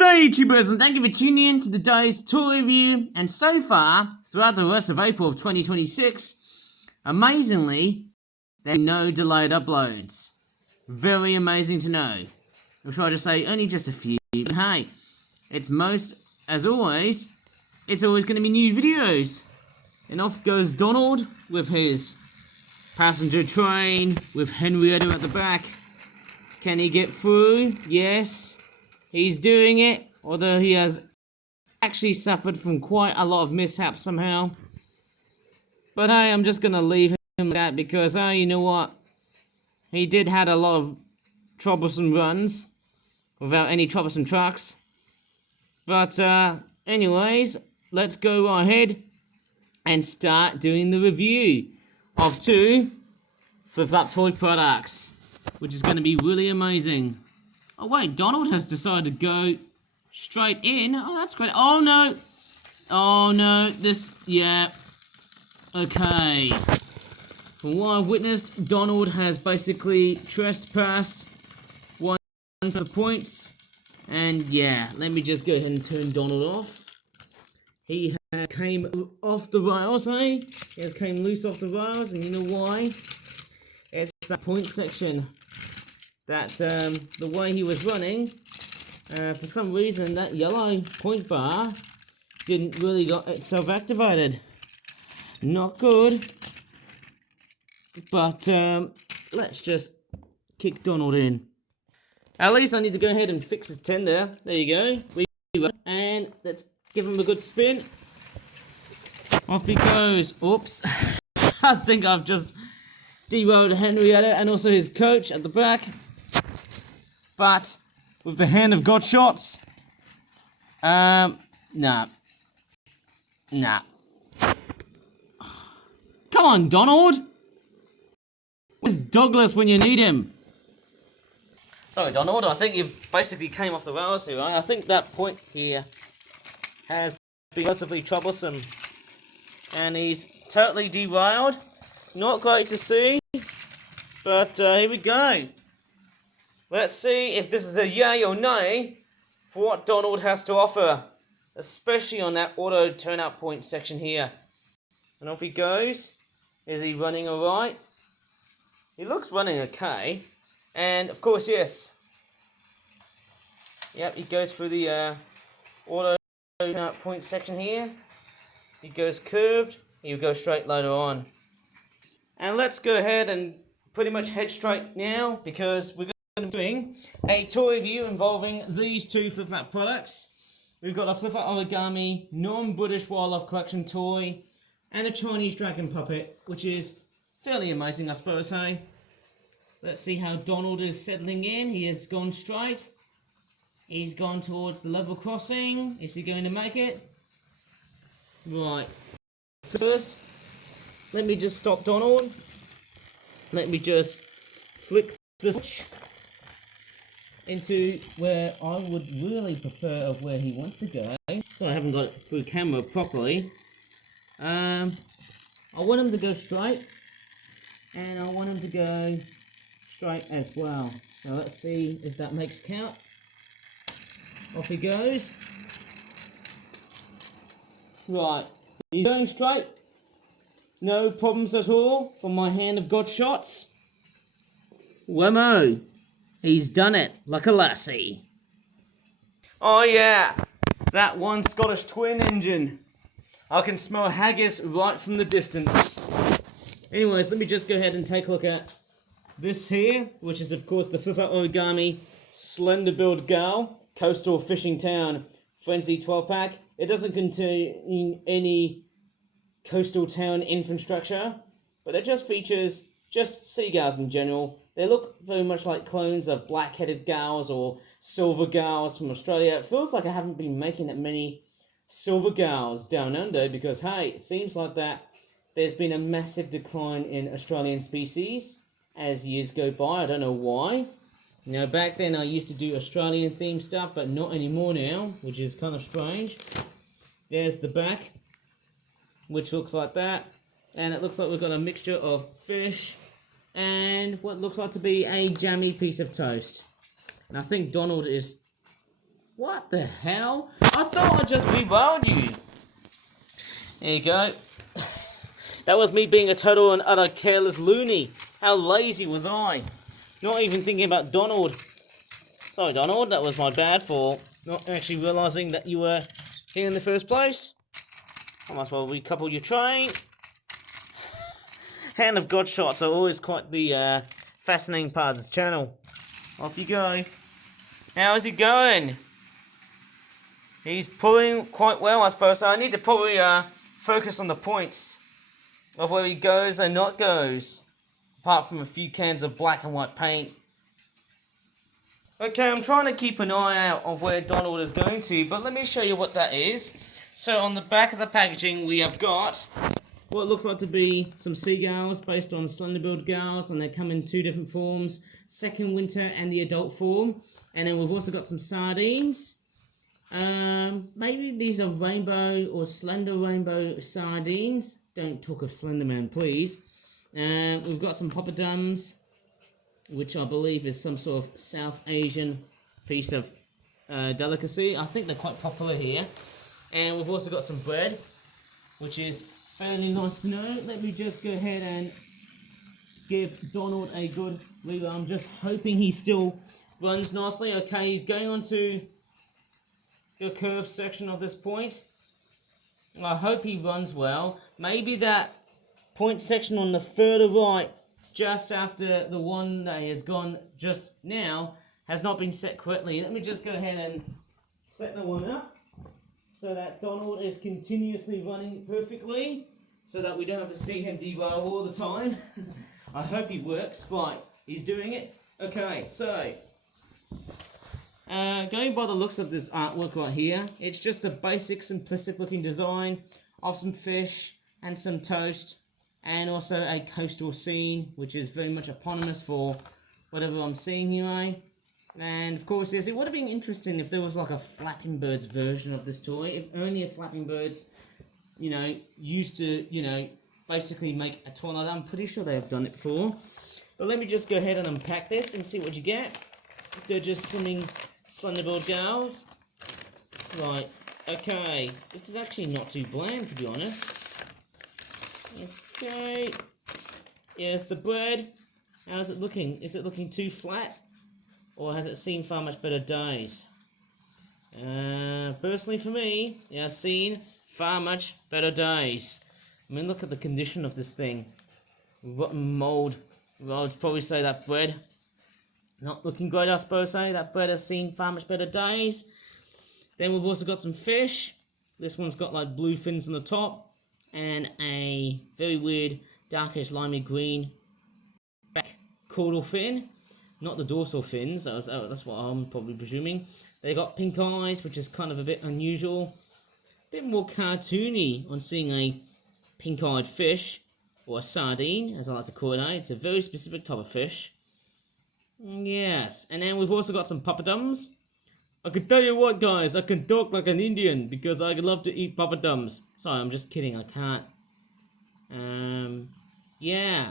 G'day YouTubers, and thank you for tuning in to today's toy review. And so far, throughout the rest of April of 2026, amazingly, there are no delayed uploads. Very amazing to know. Or should I just say, only just a few, but hey, it's as always, it's always going to be new videos. And off goes Donald with his passenger train, with Henrietta at the back. Can he get through? Yes. He's doing it, although he has actually suffered from quite a lot of mishaps somehow. But hey, I'm just going to leave him like that because, oh, you know what? He did had a lot of troublesome runs without any troublesome trucks. But anyways, let's go right ahead and start doing the review of two flip-flop toy products, which is going to be really amazing. Oh wait, Donald has decided to go straight in. Oh, that's great. Oh no. Oh no, yeah. Okay. From what I've witnessed, Donald has basically trespassed one of the points. And yeah, let me just go ahead and turn Donald off. He has came off the rails, hey? He has came loose off the rails, and you know why? It's that point section. That the way he was running, for some reason that yellow point bar didn't really got itself activated. Not good. But let's just kick Donald in. At least I need to go ahead and fix his tender. There you go. And let's give him a good spin. Off he goes. Oops. I think I've just derailed Henrietta and also his coach at the back. But with the hand of God shots, nah. Come on, Donald. Where's Douglas when you need him? Sorry, Donald. I think you've basically came off the rails here, right? I think that point here has been relatively troublesome, and he's totally derailed. Not great to see, but here we go. Let's see if this is a yay or nay for what Donald has to offer, especially on that auto turnout point section here. And off he goes. Is he running alright? He looks running okay. And of course, yes. Yep, he goes through the auto turnout point section here. He goes curved. He'll go straight later on. And let's go ahead and pretty much head straight now because we're doing a toy review involving these two flip-flop products. We've got a flip-flop Origami non-British wildlife collection toy and a Chinese dragon puppet, which is fairly amazing, I suppose, hey? Let's see how Donald is settling in. He has gone straight. He's gone towards the level crossing. Is he going to make it? Right. First, let me just stop Donald. Let me just flick the switch into where I would really prefer of where he wants to go. So I haven't got it through camera properly. I want him to go straight, and I want him to go straight as well. So let's see if that makes count. Off he goes. Right, he's going straight. No problems at all from my hand of God shots. Whammo. He's done it, like a lassie. Oh yeah, that one Scottish twin engine. I can smell haggis right from the distance. Anyways, let me just go ahead and take a look at this here, which is of course the flip-flop Origami Slender build Gull, Coastal Fishing Town Frenzy 12-pack. It doesn't contain any coastal town infrastructure, but it just features just seagulls in general. They look very much like clones of black-headed gulls or silver gulls from Australia. It feels like I haven't been making that many silver gulls down under because, hey, it seems like that there's been a massive decline in Australian species as years go by. I don't know why. Now, back then I used to do Australian-themed stuff, but not anymore now, which is kind of strange. There's the back, which looks like that. And it looks like we've got a mixture of fish and what looks like to be a jammy piece of toast. And I think Donald is What the hell? I thought I just rewound you. There you go. That was me being a total and utter careless loony. How lazy was I? Not even thinking about Donald. Sorry, Donald, that was my bad for not actually realising that you were here in the first place. I might as well recouple your train. Hand of God shots are always quite the fascinating part of this channel. Off you go. How is he going? He's pulling quite well, I suppose. So I need to probably focus on the points of where he goes and not goes. Apart from a few cans of black and white paint. Okay, I'm trying to keep an eye out of where Donald is going to, but let me show you what that is. So on the back of the packaging we have got what looks like to be some seagulls based on Slender gulls, and they come in two different forms, second winter and the adult form. And then we've also got some sardines. Maybe these are rainbow or slender rainbow sardines. Don't talk of Slenderman, please. We've got some poppadoms, which I believe is some sort of South Asian piece of delicacy. I think they're quite popular here. And we've also got some bread, which is fairly nice to know. Let me just go ahead and give Donald a good read. I'm just hoping he still runs nicely. Okay, he's going on to the curved section of this point. I hope he runs well. Maybe that point section on the further right, just after the one that has gone just now, has not been set correctly. Let me just go ahead and set the one up so that Donald is continuously running perfectly, so that we don't have to see him derail all the time. I hope he works. Right, he's doing it. Okay, so going by the looks of this artwork right here, it's just a basic, simplistic looking design of some fish and some toast, and also a coastal scene, which is very much eponymous for whatever I'm seeing here, eh? And of course, yes, it would have been interesting if there was like a Flapping Birds version of this toy. If only if Flapping Birds, used to, basically make a toy like that. I'm pretty sure they have done it before. But let me just go ahead and unpack this and see what you get. They're just swimming Slender gulls. Right, okay. This is actually not too bland, to be honest. Okay. Here's the bread. How's it looking? Is it looking too flat? Or has it seen far much better days? Personally for me, it has seen far much better days. I mean, look at the condition of this thing. Rotten mold. Well, I'd probably say that bread, not looking great, I suppose. That bread has seen far much better days. Then we've also got some fish. This one's got like blue fins on the top and a very weird darkish limey green back caudal fin. Not the dorsal fins, that's what I'm probably presuming. They got pink eyes, which is kind of a bit unusual. A bit more cartoony on seeing a pink-eyed fish, or a sardine, as I like to call it. It's a very specific type of fish. Yes, and then we've also got some poppadoms. I can tell you what, guys, I can talk like an Indian, because I love to eat poppadoms. Sorry, I'm just kidding, I can't. Yeah.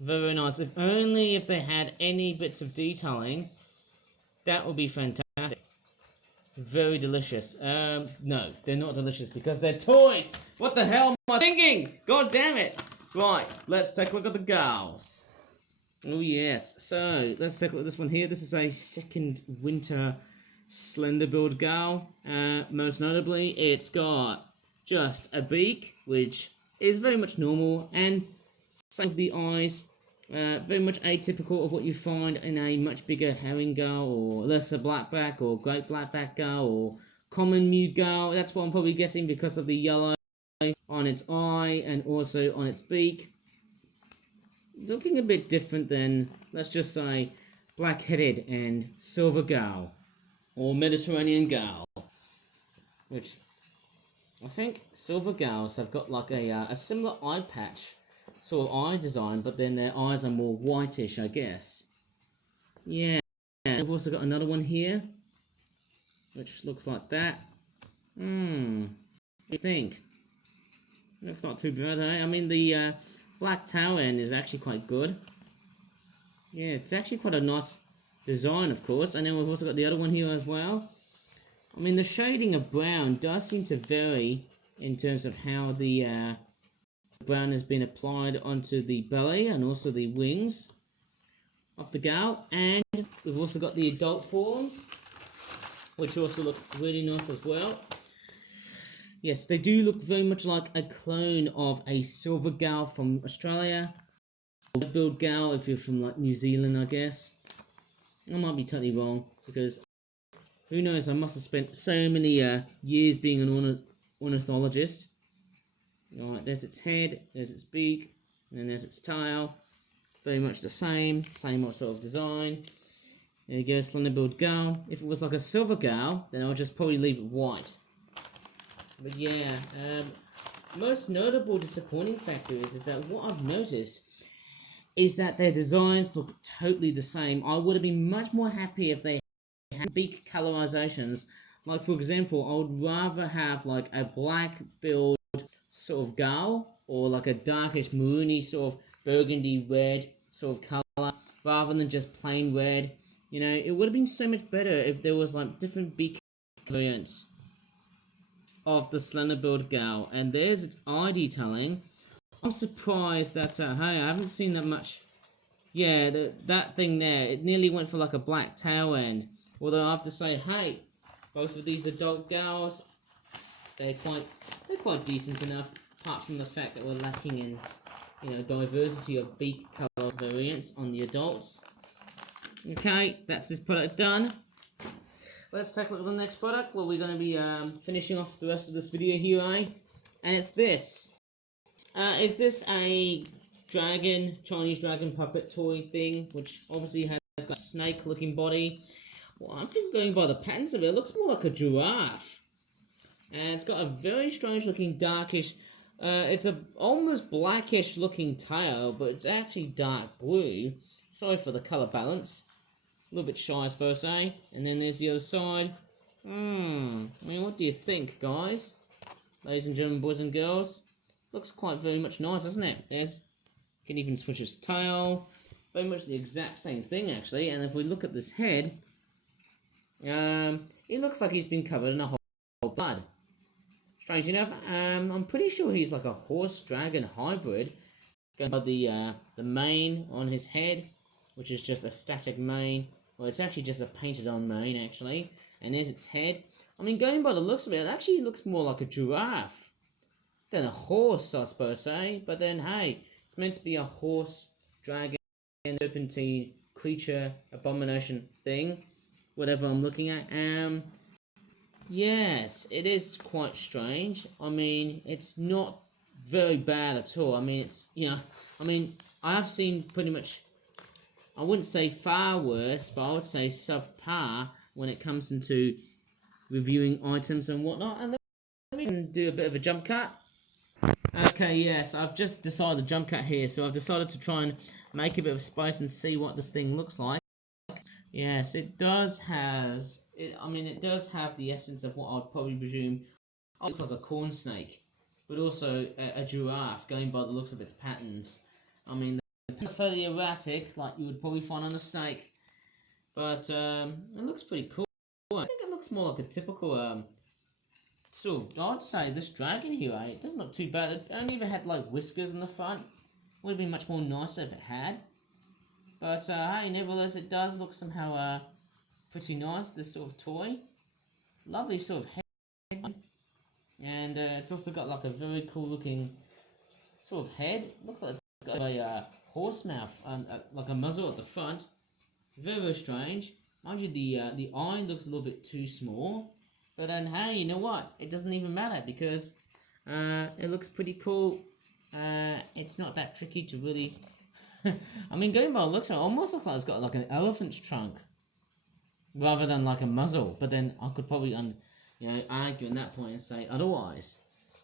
Very nice. If only if they had any bits of detailing, that would be fantastic. Very delicious. No, they're not delicious because they're toys. What the hell am I thinking? God damn it. Right, let's take a look at the gulls. Oh yes, so let's take a look at this one here. This is a second winter slender gull. Most notably, it's got just a beak, which is very much normal, and same with the eyes, very much atypical of what you find in a much bigger herring gull, or lesser blackback, or great blackback gull, or common mute gull. That's what I'm probably guessing because of the yellow on its eye and also on its beak. Looking a bit different than, let's just say, black-headed and silver gull, or Mediterranean gull, which I think silver gulls have got like a similar eye patch sort of eye design, but then their eyes are more whitish, I guess. Yeah, we've also got another one here, which looks like that. What do you think? Looks not too bad, eh? I mean, the black tail end is actually quite good. Yeah, it's actually quite a nice design, of course. And then we've also got the other one here as well. I mean, the shading of brown does seem to vary in terms of how the brown has been applied onto the belly and also the wings of the gull. And we've also got the adult forms, which also look really nice as well. Yes, they do look very much like a clone of a silver gull from Australia. Red-billed gull if you're from like New Zealand, I guess. I might be totally wrong, because who knows, I must have spent so many years being an ornithologist. Alright, there's its head, there's its beak, and then there's its tail. Very much the same sort of design. There you go, slender-billed gull. If it was like a silver gull, then I'll just probably leave it white. But yeah, most notable disappointing factor is that what I've noticed is that their designs look totally the same. I would have been much more happy if they had beak colorizations. Like, for example, I would rather have like a black-billed sort of gull, or like a darkish maroony sort of burgundy red sort of colour, rather than just plain red. You know, it would have been so much better if there was like different beak variants of the slender-billed gull. And there's its eye detailing. I'm surprised that, hey, I haven't seen that much. Yeah, that thing there, it nearly went for like a black tail end. Although I have to say, hey, both of these adult gulls, they're quite decent enough, apart from the fact that we're lacking in, you know, diversity of beak colour variants on the adults. Okay, that's this product done. Let's take a look at the next product, where we're going to be finishing off the rest of this video here, eh? And it's this. Is this a Chinese dragon puppet toy thing, which obviously has got a snake-looking body? Well, I'm thinking, going by the patterns of it, it looks more like a giraffe. And it's got a very strange-looking darkish, it's a almost blackish-looking tail, but it's actually dark blue. Sorry for the colour balance. A little bit shy, I suppose, eh? And then there's the other side. I mean, what do you think, guys? Ladies and gentlemen, boys and girls. Looks quite very much nice, doesn't it? Yes. You can even switch its tail. Very much the exact same thing, actually. And if we look at this head, it looks like he's been covered in a whole blood. Strange enough, I'm pretty sure he's like a horse-dragon hybrid. Going by the mane on his head, which is just a static mane. Well, it's actually just a painted-on mane, actually. And there's its head. I mean, going by the looks of it, it actually looks more like a giraffe than a horse, I suppose, eh? But then, hey, it's meant to be a horse, dragon, serpentine, creature, abomination thing. Whatever I'm looking at. Yes, it is quite strange. I mean, it's not very bad at all. I mean, it's, you know, I mean, I have seen pretty much, I wouldn't say far worse, but I would say subpar when it comes into reviewing items and whatnot. And let me do a bit of a jump cut. Okay, yes, I've just decided to jump cut here, so I've decided to try and make a bit of space and see what this thing looks like. Yes, it does it does have the essence of what I'd probably presume looks like a corn snake, but also a giraffe, going by the looks of its patterns. I mean, they're fairly erratic, like you would probably find on a snake, but it looks pretty cool. I think it looks more like a typical, sort of, I'd say this dragon here, it doesn't look too bad. It only ever had like whiskers in the front. Would have been much more nicer if it had. But hey, nevertheless, it does look somehow pretty nice, this sort of toy. Lovely sort of head. And it's also got like a very cool looking sort of head. Looks like it's got a horse mouth, like a muzzle at the front. Very, very strange. Mind you, the eye looks a little bit too small. But then, hey, you know what? It doesn't even matter, because it looks pretty cool. It's not that tricky to really... I mean, going by the looks, it almost looks like it's got like an elephant's trunk rather than like a muzzle. But then I could probably, argue in that point and say otherwise.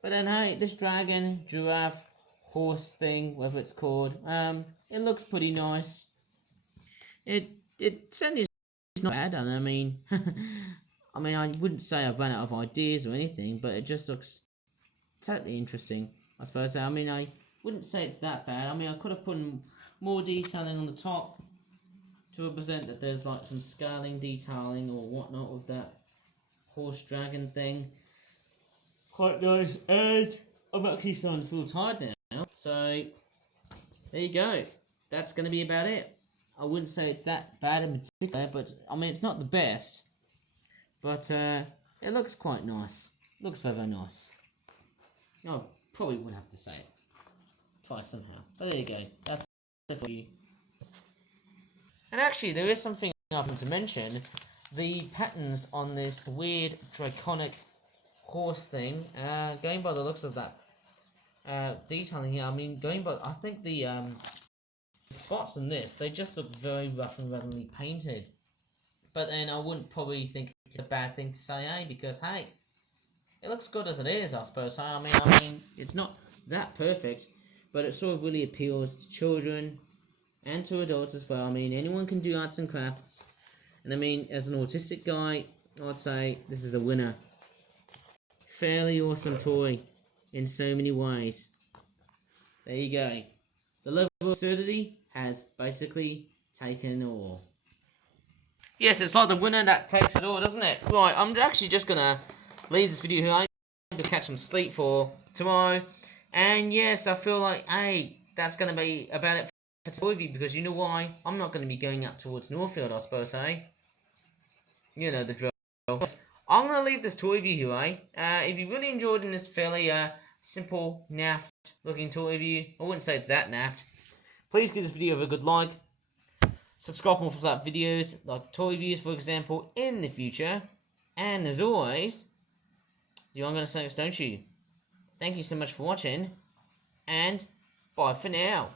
But then, hey, this dragon, giraffe, horse thing, whatever it's called, it looks pretty nice. It certainly is not bad, and I mean, I wouldn't say I've run out of ideas or anything, but it just looks totally interesting, I suppose. I mean, I wouldn't say it's that bad. I mean, I could have put more detailing on the top to represent that there's like some scaling detailing or whatnot with that horse dragon thing. Quite nice, and I'm actually starting to feel tired now. So there you go. That's going to be about it. I wouldn't say it's that bad in particular, but I mean it's not the best. But it looks quite nice. Looks very nice. No, probably wouldn't have to say it twice somehow. But there you go. That's it for you. And actually, there is something I want to mention. The patterns on this weird draconic horse thing, going by the looks of that detailing here, I mean, going by, I think the spots in this, they just look very rough and readily painted. But then I wouldn't probably think it's a bad thing to say, eh? Because, hey, it looks good as it is, I suppose. I mean, it's not that perfect, but it sort of really appeals to children and to adults as well. I mean, anyone can do arts and crafts. And I mean, as an autistic guy, I'd say this is a winner. Fairly awesome toy in so many ways. There you go. The level of absurdity has basically taken all. Yes, it's like the winner that takes it all, doesn't it? Right, I'm actually just gonna leave this video here. I'm gonna catch some sleep for tomorrow. And yes, I feel like, hey, that's gonna be about it for toy review, because you know why? I'm not gonna be going up towards Northfield, I suppose, eh? You know the drill. I'm gonna leave this toy review here, eh? If you really enjoyed in this fairly simple, naff looking toy review, I wouldn't say it's that naff. Please give this video a good like. Subscribe for more flat videos, like toy reviews, for example, in the future. And as always, you are going to say this, don't you? Thank you so much for watching, and bye for now.